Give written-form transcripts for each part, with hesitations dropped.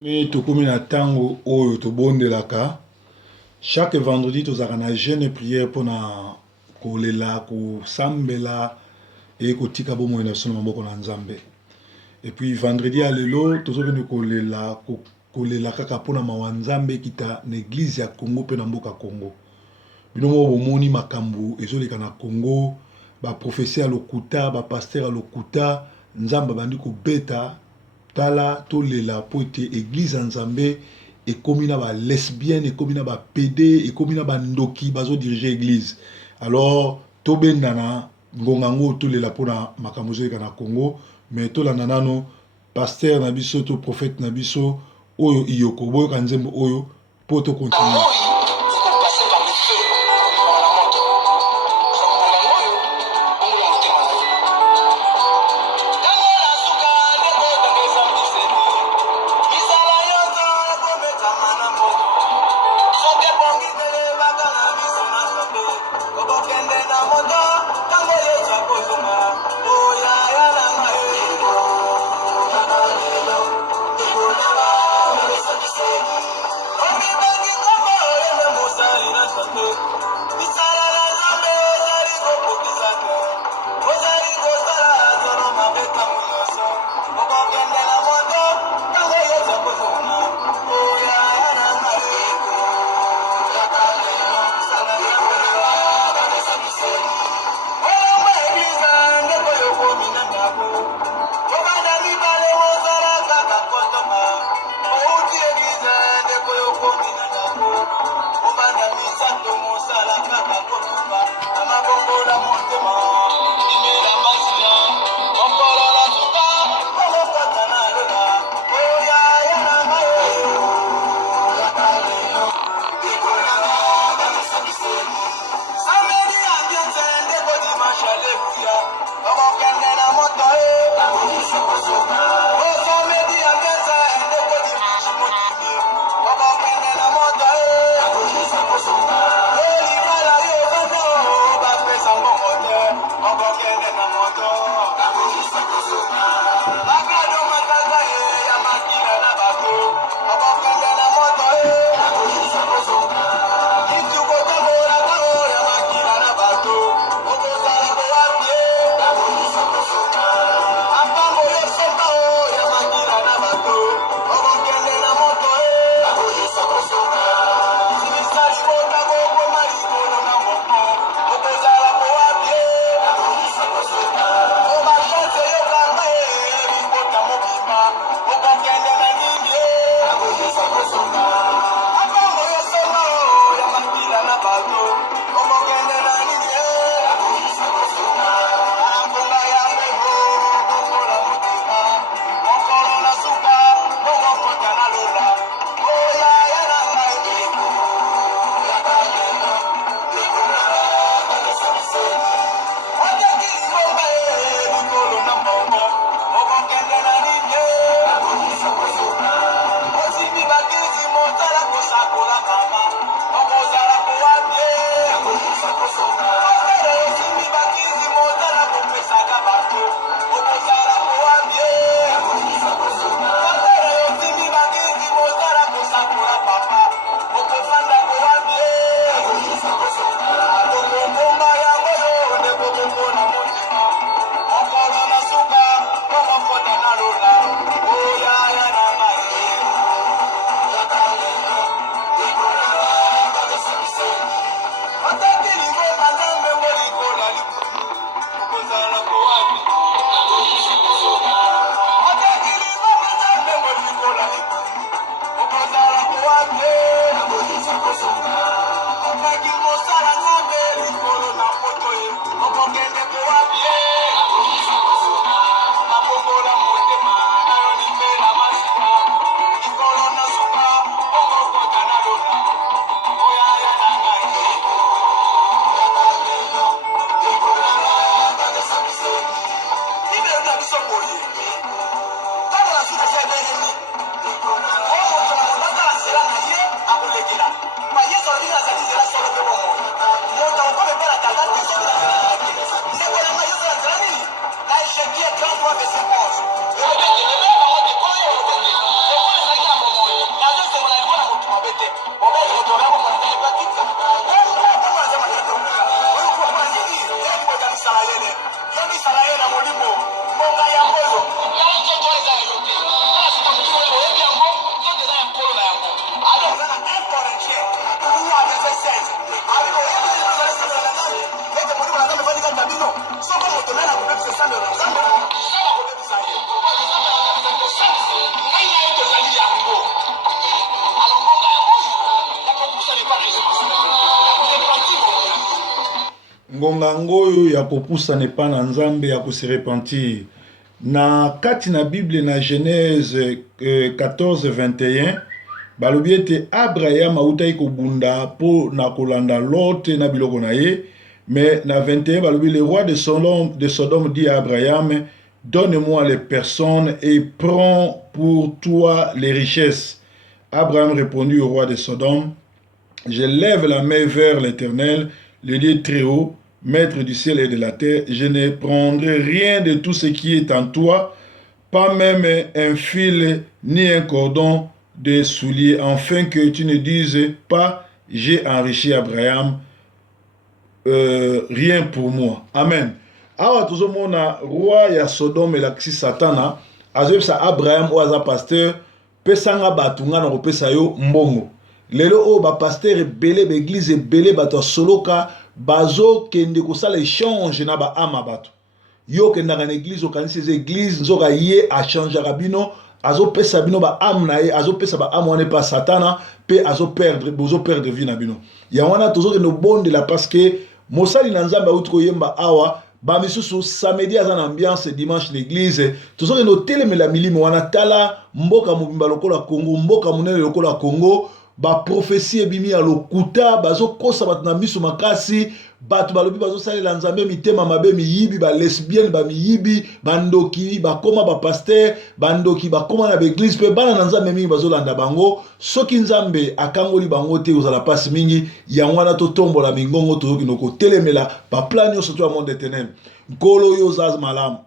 Mais tout comme na tango oyo to bondelaka chaque vendredi tozalaka na jeûne prière mpona kolela kosambela et kotika bomoi na biso na maboko na Nzambe. Et puis vendredi ya lelo tozokende kolela kaka mpona mawa Nzambe kita na église ya Congo mpe na mboka Congo. Bino moko bomoni makambo ezoleka na Congo, ba prophétie ya lokuta, ba pasteur ya lokuta, Nzambe bandi kobeta tala tolela po ete église ya Nzambe ekomi na ba lesbienne, ekomi na ba pédé, ekomi na ba ndoki bazo diriger église. Alors tobendana ngonga ngo tolela pona makambo ezoleka na Congo, mais tolanda nano pasteur na biso to prophète na biso oyo iyoko boyoka nzembo oyo po to continuer. ngonga ngoyo ya kopusana epa na nzambe ya kose repentir na kati na Bible na Genèse 14:21 balobi ete Abraham autaki kobunda po na kolanda Lot na biloko na ye, mais na 21 balobi le roi de Sodome dit à Abraham, donne-moi les personnes et prends pour toi les richesses. Abraham répondit au roi de Sodome, je lève la main vers l'Éternel, le Dieu très haut, maître du ciel et de la terre, je ne prendrai rien de tout ce qui est en toi, pas même un fil ni un cordon de souliers, afin que tu ne dises pas, j'ai enrichi Abraham, rien pour moi. Amen. Awa tozomona roi ya Sodome elakisi Satana azobisa Abraham oyo aza pasteur pesanga bato nga na kopesa yo mbongo. Lelo oyo bapasteur ebele baeglize ebele bato ya soloka bazokende kosala échange na baama bato. Yo kendaka na église okanisi eza église nzoka ye achangeaka bino azopesa bino baame na ye azopesa baame wana epa Satana mpe bozoperdre vie na bino. Ya wana tozokende obondela parce que mosali na nzambe auti koyemba awa ba misusu samedi aza na ambiance dimanche l'église tozokende otelemela milimo wana tala mboka mobimba lokola Congo, mboka monene lokola Congo, ba prophétie ebimi ya lokuta bazokosa bato na miso makasi, bato balobi bazosalela nzambe mitema mabe, miyibi ba lesbienne ba miyibi bandoki bakoma ba pasteur bandoki bakoma na l'église pe bana na nzambe mingi bazolanda bango. Soki nzambe akangoli bango te ozala pasi mingi yango wana totombola mingongo tozokende kotelemela ba plan nyonso to ya monde des ténèbres. Nkolo yo oza malamu,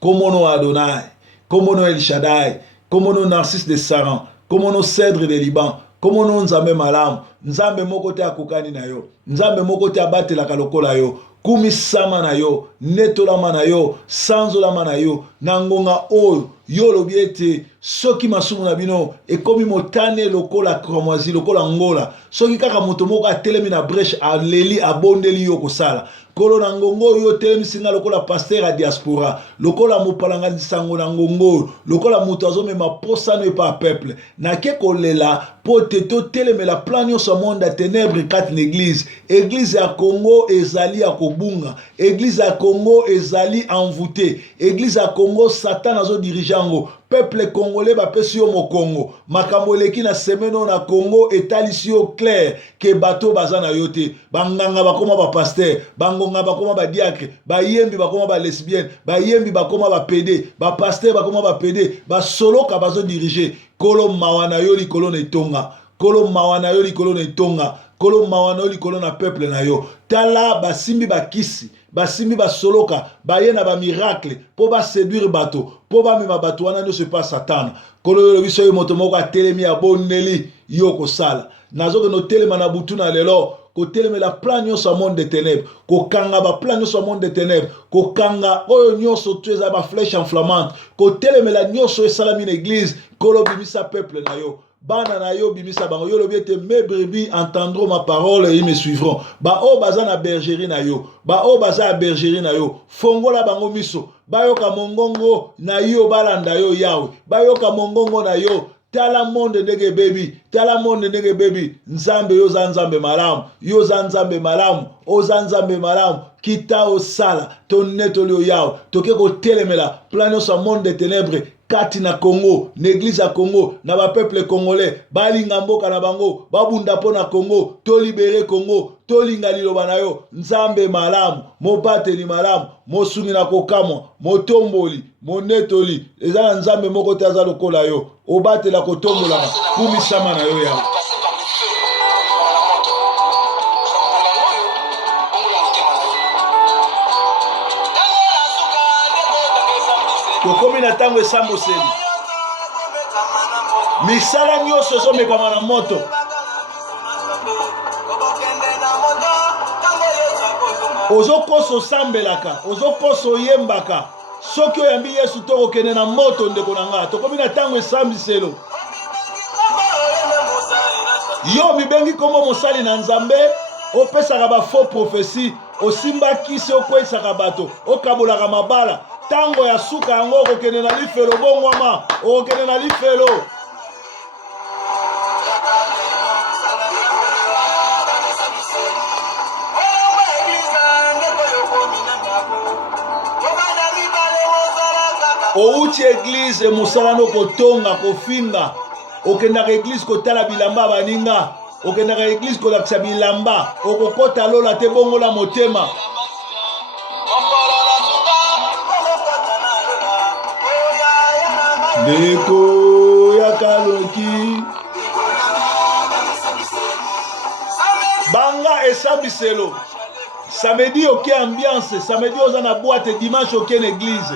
komono Adonai, komono El Shaddai, komono Narcisse de Saran, komono Cèdre de Liban, komono nzambe malamu, nzambe moko te akokani na yo, nzambe moko te abatelaka lokola yo, kumisama na yo, netolama na yo, sanzolama na yo, na ngonga oyo yo lobi ete soki masumu na bino ekomi motane lokola cramoisi lokola ngola, soki kaka moto moko atelemi na brèche aleli abondeli yo kosala kolo na ngongo yo telemisi nga lokola pasteur a diaspora, lokola mopalanga sango na ngongo, lokola moto azomema posano epa peuple nake kolela po te totelemela plan nyonso monde ya ténèbres kati na église. Église ya Congo ezali ya kobunga, église ya Congo ezali envoûté, église ya Congo Satan azo dirigeango, peuple congolais bapesi yo mokongo makambo eleki na semeno na Congo etalisi yo clair ke bato baza na yo te, banganga bakoma ba pasteur, bangonga bakoma ba diacre, bayembi bakoma ba lesbienne, bayembi bakoma ba PD, ba pasteur bakoma ba PD, ba soloka bazo diriger. Kolo mawana yo likolo na etonga, kolo mawana yo likolo na etonga, kolo mawana yo likolo na peuple na yo. Tala basimbi bakisi, basimbi basoloka, baye na ba miracle po ba séduire bato, po ba mema bato wana no se pas Satan. Kolo yo biso yo moto moko atelemi abondeli yo kosala. Nazoke no telema na butu na lelo ko telemela plan nyonso monde des ténèbres, ko kanga ba plan nyonso monde des ténèbres, ko kanga oyo nyonso tueza ba flèche enflammante, ko telemela nyonso esalami na église, kolo bimisa peuple na yo. Bana na yo bimisa bango yo lobi ete mes brebis entendront ma parole et ils me suivront. Ba o baza na bergerie na yo, ba o baza na bergerie na yo, fongola bango miso, bayoka mongongo na yo balanda yo yawe, bayoka mongongo na yo. Tala monde ndenge baby, tala monde ndenge baby, nzambe yo za nzambe malamu, yo za nzambe malamu, o za nzambe malamu, kita osala, tonetoli yo yawe, toke ko telemela, plan sa monde des ténèbres, kati na Congo, l'église à Congo, na ba peuple congolais, balinga mboka na bango, babunda po na Congo, to libere Congo, to linga liloba na yo, nzambe malamu, mobateli malamu, mosungi na kokamwa, motomboli, monetoli, eza nzambe moko te aza lokola yo, obatela kotombola, kumisama na yo yawe. Kokomi na tango esamboseli misala nyonso ezomekama na moto, ozokosa osambelaka, ozokosa oyembaka. Soki oyambi Yesu to okende na moto ndeko na nga, tokomi na tango esambiselo. Yo mibengi kombo mosali na nzambe, opesaka ba faux prophétie, osimbakisi okwesaka bato, okabolaka mabala. Tango ya suka yango okokende na lifelo bongwama, okokende na lifelo. outi église musala no kotonga kofinga okendaka église kotala bilamba baninga okendaka église kolakisa bilamba okokota lola te bongola motema ndeko ya kaloki banga esambiselo samedi oke ambiance samedi oza na boîte dimanche oke na église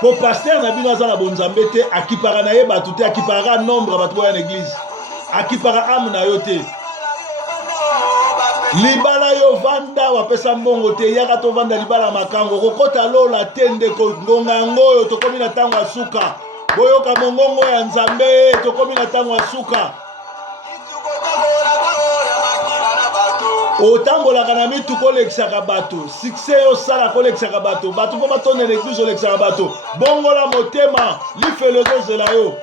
po pasteur na bino aza na bonzambe te akipaka na ye bato te akipaka nombre bato boya na église akipaka ame na yo te libala yo vanda wapesa mbongo te yaka tovanda libala makango kokota lola te ndeko ngonga yango oyo tokomi na ntango ya suka boyoka mongongo ya nzambe tokomi na ntango ya suka otambolaka na mitu kolekisaka bato succès osala kolekisaka bato bato mpo batonde na église olekisaka bato bongola motema lifelo ezozela yo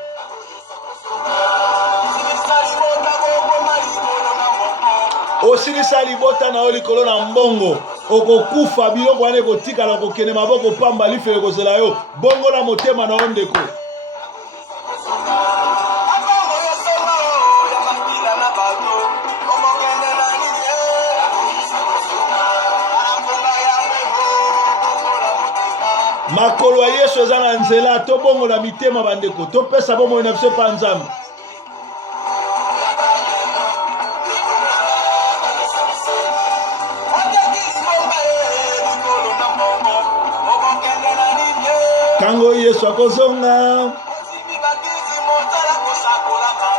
osilisa libota na yo likolo na mbongo okokufa biloko wana ekotikala kokende maboko pamba lifelo ekozela yo bongola motema na yo ndeko makolo ya yesu eza na nzela tobongola mitema bandeko topesa bomoi na biso epa nzambe ntango yesu akozonga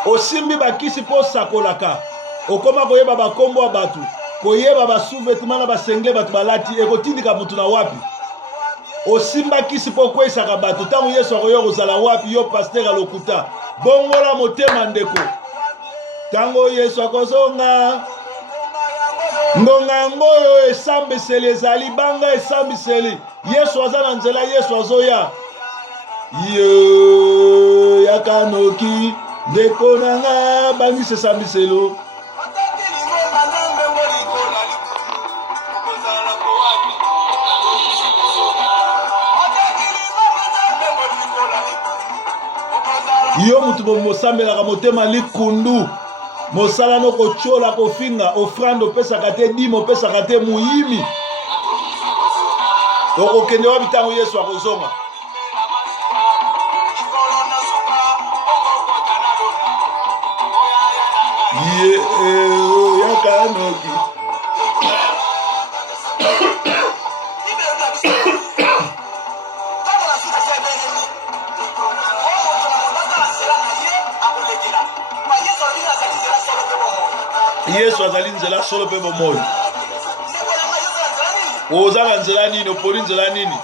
osimbi bakisi mpo osakolaka okoma koyeba bakombo ya bato koyeba basous-vêtements na basengle bato balati ekotindika mutu na wapi osimbakisi mpo okweyisaka bato ntango yesu akoya kozala wapi yo paster alokuta bongola motema ndeko ntango yesu akozonga ngonga yango oyo esambiseli ezali banga esambiseli yesu aza na nzela yesu azoya yo yakanoki ndeko nanga bangisa esambiselo yo mutu mosambelaka motema likundu mosala no kochola kofinga ofrande opesaka te dime opesaka te muyimi okokende wapi ntango yesu akozonga yakanoki yesu azali nzela solo mpe bomoi oza na nzela nini oponi nzela nini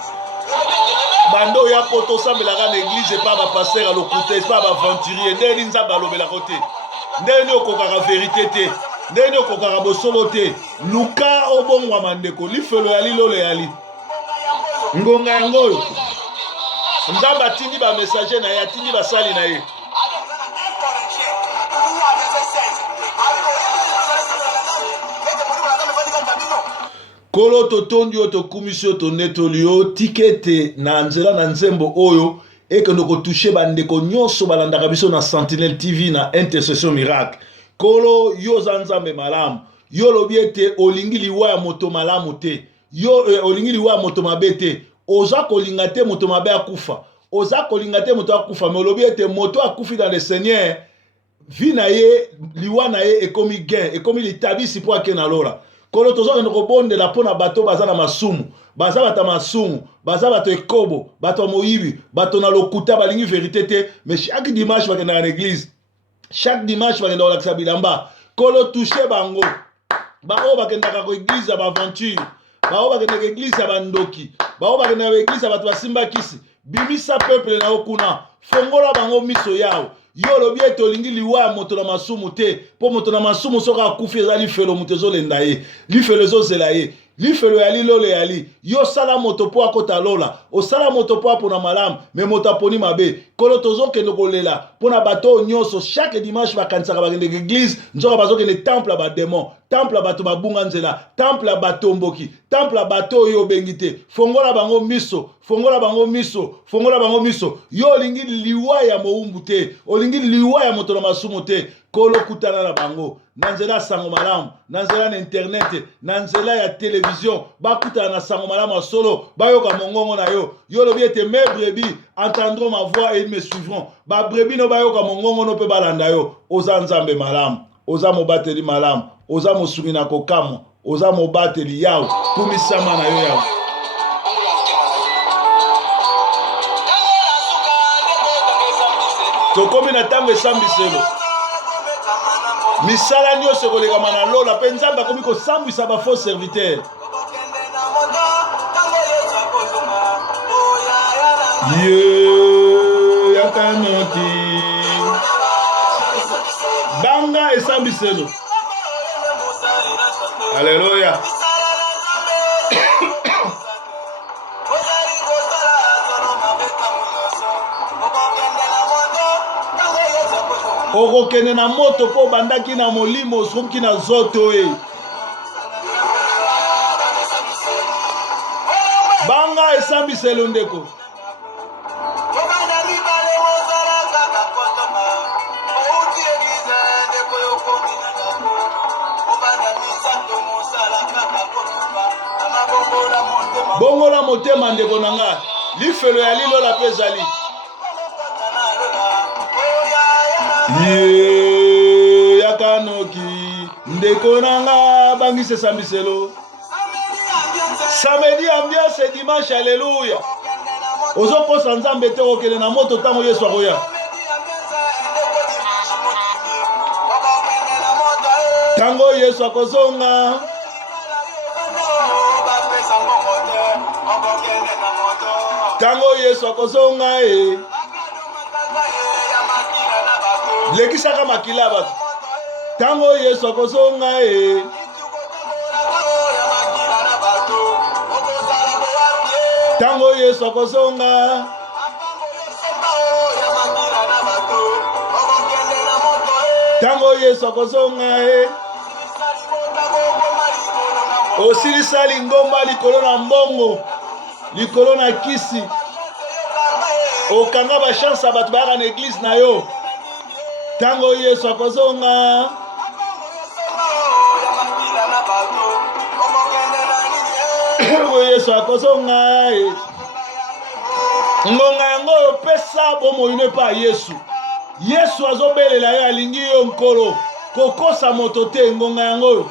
bando oya po tosambelaka na église epa bapaster alokuta epa baventurier ndeni nzambe alobelaka te ndeni okokaka verité te ndeni okokaka bosolo te luka obongwama ndeko lifelo yali lolo yali ngonga yango oyo nzambe atindi bamessager na ye atindi basali na ye kolo totondi yo tokumisi yo tonetoli yo tikete na nzela na nzembo oyo ekende kotushe bandeko nyonso balandaka biso na Sentinelle TV na Intercession Miracle kolo yo za nzambe malamu yo lobi ete olingi liwa ya moto malamu te yo olingi liwa ya moto mabe te oza kolinga te moto mabe akufa oza kolinga te moto akufa me olobi ete moto akufi dans le Seigneur vi na ye liwa na ye ekomi gain ekomi litabisi po ake na lola kolo tozokende kobondela mpo na bato baza na masumu baza bato masumu baza bato ekobo bato moyibi bato na lokuta balingi verité te mais chaque dimanche bakendaka na église chaque dimanche bakendaka kolakisa bilamba kolo touche bango bao bakendaka ko église ya baventure bao bakendaka église ya bandoki bao bakendaka église ya bato basimbakisi bimisa peuple na yo kuna fongola bango miso yao yo lobi ete olingi liwa ya moto na masumu te mpo moto na masumu soki akufi eza lifelo moto ezolenda ye lifelo ezozela ye lifelo yali lolo yali yo sala moto po akota lola osala moto po apona malamu me moto aponi mabe kolo tozokende kolela mpona bato nyonso chaque dimanche bakanisaka bakende église nzoka bazokende temple ya bademon temple ya bato babunga nzela temple ya batomboki temple ya bato oyo obengi te fongola bango miso fongola bango miso fongola bango miso yo olingi liwa ya mowumbu te olingi liwa ya moto na masumu te kolo kutana na bango na nzela ya sango malamu na nzela na internet na nzela ya télévision bakutana na sango malamu ya solo bayoka mongongo na yo yo lobi ete mes brebis entendront ma voix et ils me suivront ba brebis no bayoka mongongo no pe balanda yo oza nzambe malamu oza mobateli malamu oza mosungi na kokamwa oza mobateli yawe kumisama na yo yawe tokomi na ntango esambiselo misala nyonso ekolekama na lola mpe nzambe akomi kosambwisa bafaux serviteur ye yakanoti banga esambiselo Alléluia. Okokende na moto po bandaki na molimo soki na zoto e. Banga esambiselo ndeko. Bongola motema ndeko na nga lifelo ya lilola pe ezali yakanoki ndeko na nga bangisa esambiselo samedi ambiance dimanche alleluya ozokosa nzambe te okende na moto ntango yesu akoya ntango yesu akozonga tango yesu akozonga e lekisaka makila bato tango yesu akozonga e tango yesu akozonga tango yesu akozonga e osilisali ngomba likolo na mbongo likolo na kisi okanga bachance ya bato bayaka na eglise na yo ntango yesu akozonga ntango yesu akozonga ngonga yango opesa bomoino epa yesu yesu azobelela yo alingi yo nkolo kokosa moto te ngonga yango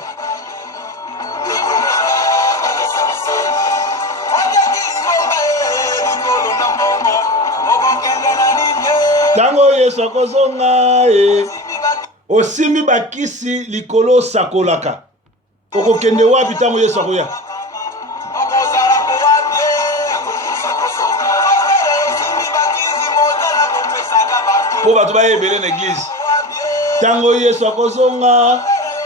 tango yesu akozonga osimbi bakisi likolo sakolaka okokende wapi tango yesu akoya po bato bayebele na eglise tango yesu akozonga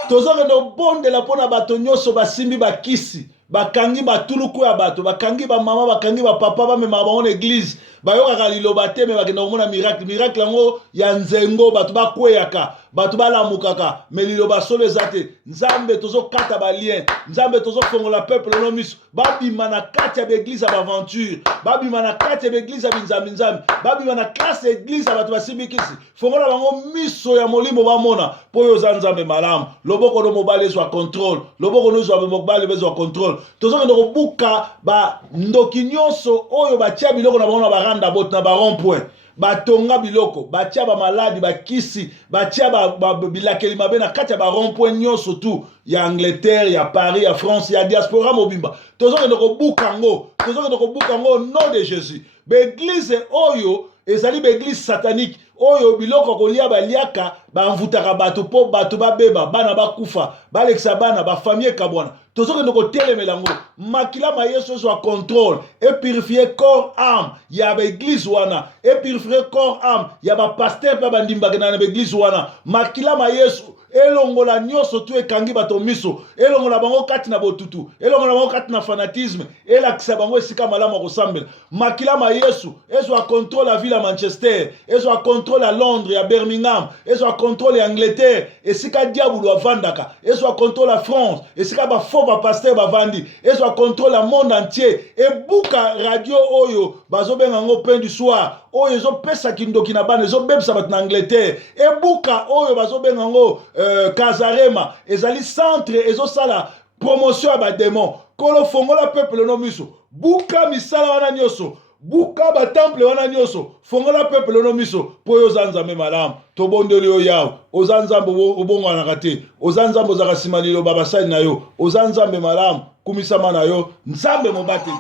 tozokende obondela mpona bato nyonso basimbi bakisi bakangi batuluku ya bato bakangi bamama bakangi bapapa bamemaka bango na eglise bayokaka liloba te me bakenda komona miracle yango ya nzengo bato bakweyaka bato balamukaka me liloba solo eza te nzambe tozokata balien nzambe tozofongola peuple no miso babima na kati ya baeglise ya baventure babima na kati ya baeglise ya binzambi babima na klase ya eglise ya bato basimbikisi fongola bango miso ya molimo bamona mpo oyo oza nzambe malamu loboko no mobali ezwa contrôle loboko no ezwa mobali ezwa contrôle tozokende kobuka bandoki nyonso oyo batia biloko na bango na baranda bote na barond-point batonga biloko batia bamaladi bakisi batia bilakeli mabe na kati ya barond-point nyonso tu ya Angleterre ya Paris ya France ya diaspora mobimba tozokende kobuka ngo au nom de Jésus baeglise oyo ezali baeglise satanique oyo biloko kolia baliaka bamvutaka bato po bato babeba bana bakufa balekisa bana bafamille kabwana tozokende kotelemela yango makila ma yesu ezwa contrôle epurifie corps âme ya baeglise wana epurifie corps âme ya bapaster mpe bandimbakena na baeglise wana makila ma yesu elongola nyonso tu ekangi bato miso elongola bango kati na botutu elongola bango kati na fanatisme elakisa bango esika malamu ya kosambela makila ma yesu ezwa contrôle ya ville ya manchester ezwa contrôle ya londres ya birmingham ezwa contrôle ya angleterre esika diabulu avandaka ezwa contrôle ya france esika bafaux bapaster bavandi ezwa contrôle ya monde entier ebuka radio oyo bazobenga yango pain du soir oyo ezopesa kindoki na bana ezobebisa bato na angleterre ebuka oyo bazobenga yango kazarema ezali centre ezosala promotion ya bademon kolo fongola peuple no miso buka misala wana nyonso buka batemple wana nyonso fongola peuple no miso po oyo oza nzambe malamu tobondeli yo yawe oza nzambe obongwanaka te oza nzambe ozaka nsima liloba basali na yo oza nzambe malamu kumisama na yo nzambe mobateli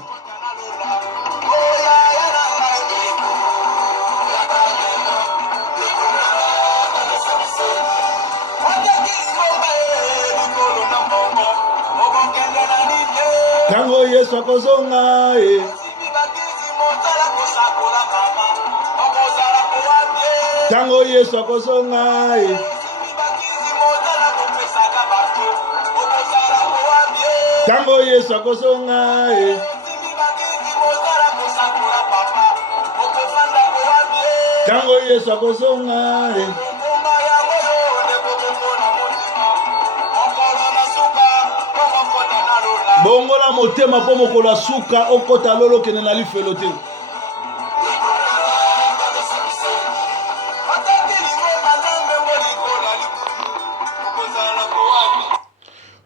tango yesu akozonga tango yesu akozonga tango yesu akozonga tango yesu akozonga bongola motema po mokolo suka okota lolo kene na lifelo te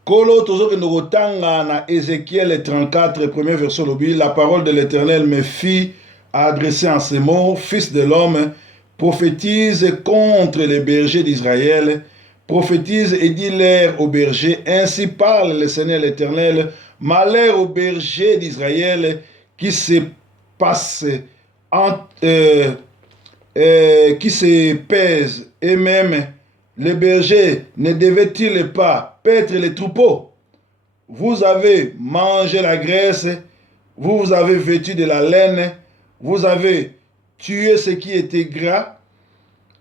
Kolo tozokende kotanga na Ézéchiel 34 premier verset lobi la parole de l'Éternel me fit adresser en ces mots fils de l'homme prophétise contre les bergers d'Israël prophétise et dis-leur aux bergers ainsi parle le Seigneur l'Éternel malheur aux bergers d'Israël qui se passent qui se pèsent et même les bergers ne devaient-ils pas paître les troupeaux? Vous avez mangé la graisse, vous avez vêtu de la laine, vous avez tué ce qui était gras,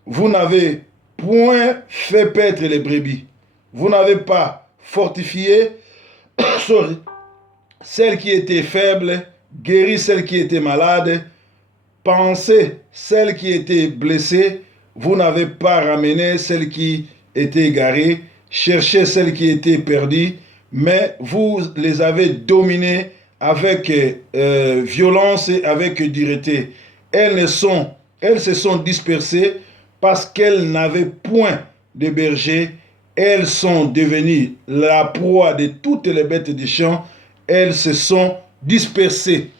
vous n'avez point fait paître les brebis, vous n'avez pas fortifié celle qui était faible, guéri celle qui était malade, pensé celle qui était blessée, vous n'avez pas ramené celle qui était égarée, cherché celle qui était perdue, mais vous les avez dominées avec violence et avec dureté. Elles se sont dispersées parce qu'elles n'avaient point de berger. Elles sont devenues la proie de toutes les bêtes des champs. Elles se sont dispersées.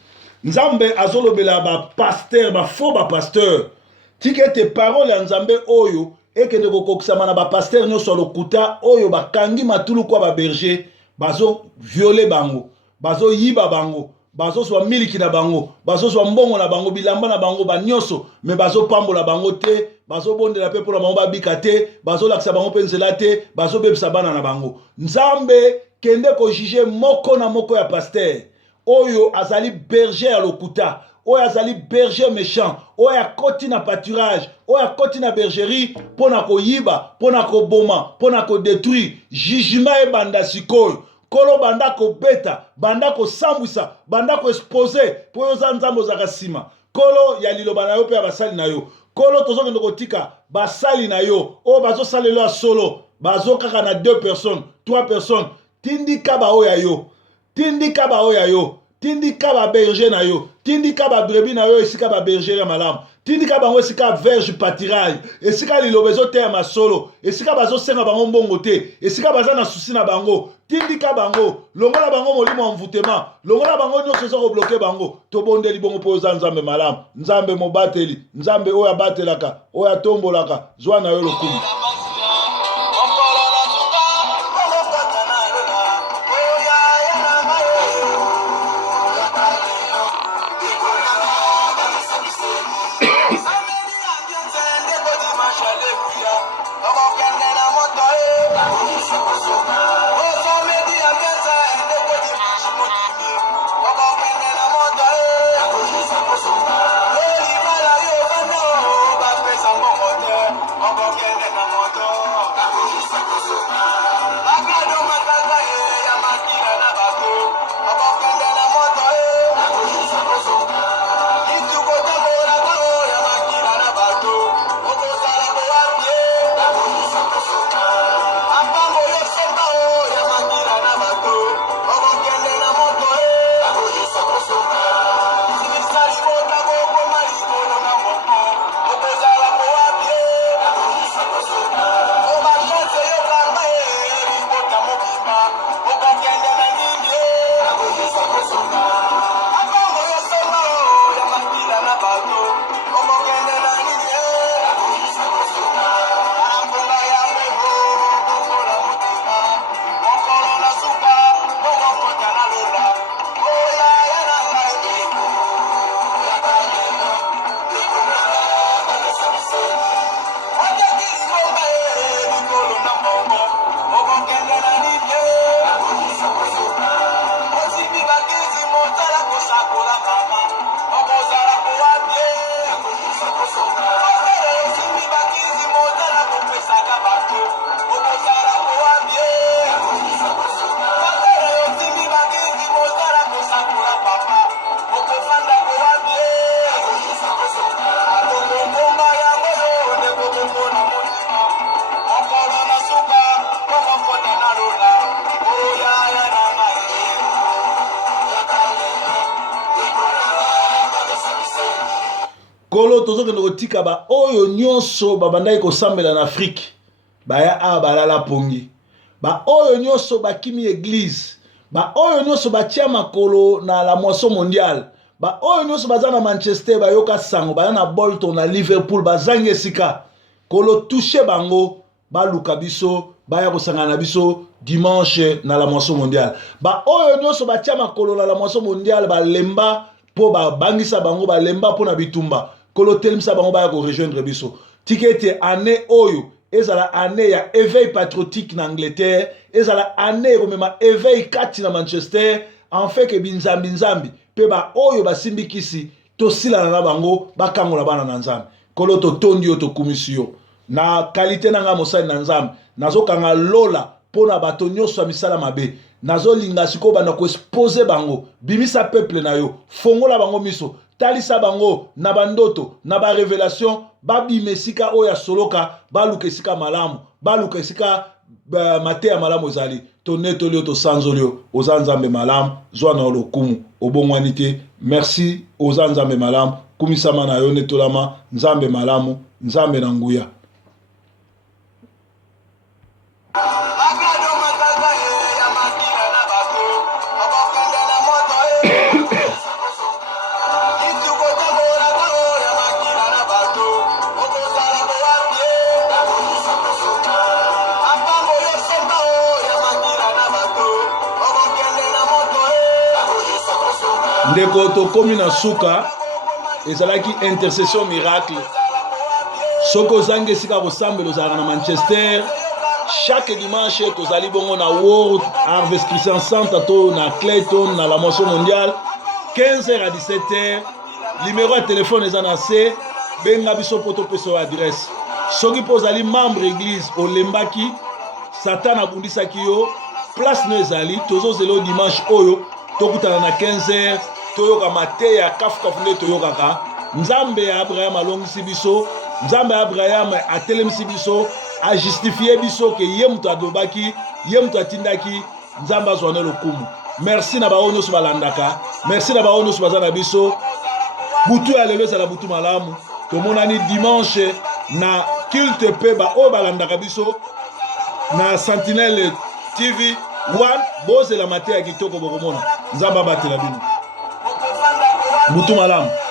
Nzambe azolobela ba pasteur, ba faux ba pasteur. Tika te parole ya Nzambe oyo ekende kokokisama na ba pasteur nyonso lokuta oyo bakangi matulu kwa ba berger bazo violer bango bazo yiba bango bazo swa miliki na bango bazo swa mbongo na bango bilamba na bango ba nyonso me bazo pambola bango te bazo bondela pe pona bango babika te bazo lakisa bango pensela te bazo bebisa bana na bango Nzambe kende ko juger moko na moko ya pasteur oyo azali berger ya lokuta oyo azali berger méchant oyo akoti na pâturage oyo akoti na bergerie pona koyiba pona koboma pona kodétruire jugement ebanda sikoyo kolo banda kobeta banda kosambwisa banda koexpose po oyo oza nzambe ozaka nsima kolo ya liloba na yo mpe ya basali na yo kolo tozokende kotika basali na yo oyo bazosalela ya solo bazo kaka na 2 personnes 3 personnes tindika baoyo ya yo tindika baoyo ya yo tindika ba berger na yo tindika ba brebis na yo esika ba berger ya malamu tindika bango esika verge pâturage esika liloba ezotema masolo esika bazosenga bango mbongo te esika baza na susi na bango tindika bango longola bango molimo ya mvutema longola bango nyonso eza kobloke bango tobondeli bongo mpo oza nzambe malamu nzambe mobateli nzambe oyo abatelaka oyo atombolaka zwa na yo lokumu kolo tozokende kotika ba oyo nyonso babandaki kosambela na Afrique baya a balala pongi ba oyo nyonso bakimi église ba oyo nyonso batia makolo na la moisson mondiale ba oyo nyonso baza na Manchester bayoka sango baya na Bolton na Liverpool bazangi esika kolo touche bango baluka biso baya kosangana na biso dimanche na la moisson mondiale ba oyo nyonso batia makolo na la moisson mondiale balemba po babangisa bango balemba po na bitumba kolo telimisa bango baya ko rejoindre biso tikete année oyo ezala année ya éveil patriotique na Angleterre ezala année komema éveil kati na Manchester en fait que binzambi nzambi pe ba oyo basimbikisi tosilana na bango bakangola bana na nzambi kolo to tondi yo to kumisiyo na qualité na nga mosali na nzambi nazokanga lola pona bato nyonso ya misala mabe nazolinga siko banda ko expose bango bimisa peuple na yo fongola bango miso talisa bango na bandoto na ba révélation babime esika oyo ya soloka baluka esika malamu baluka esika mate ya malamu ezali tonetoli yo tosanzoli yo oza nzambe malamu zwa na yo lokumu obongwani te merci oza nzambe malamu kumisama na yo netolama nzambe malamu nzambe na nguya. Ndeko tokomi na suka ezalaki intercession miracle soko zange esika kosambela ozalaka na Manchester chaque dimanche tozali bongo na World Harvest Christian Center to na Clayton na la moisson mondiale 15h à 17h numéro ya téléphone eza na C benga biso poto peso adresse soki po ozali membre église olembaki Satan abundisaki yo place no ezali tozozela dimanche oyo tokutana na 15h toyoka mate ya kafukafu nde toyokaka nzambe ya Abraham alongisi biso nzambe ya Abraham atelemisi biso ajustifie biso ke ye mutu adobaki ye mutu atindaki nzambe azwane lokumu merci na bao nyonso balandaka merci na bao nyonso baza na biso butu ya lelo ezala butu malamu tomonani dimanche na culte pe ba oyo balandaka biso na Sentinelle TV 1 bozela mate ya kitoko bokomona nzambe abatela bino butu malamu.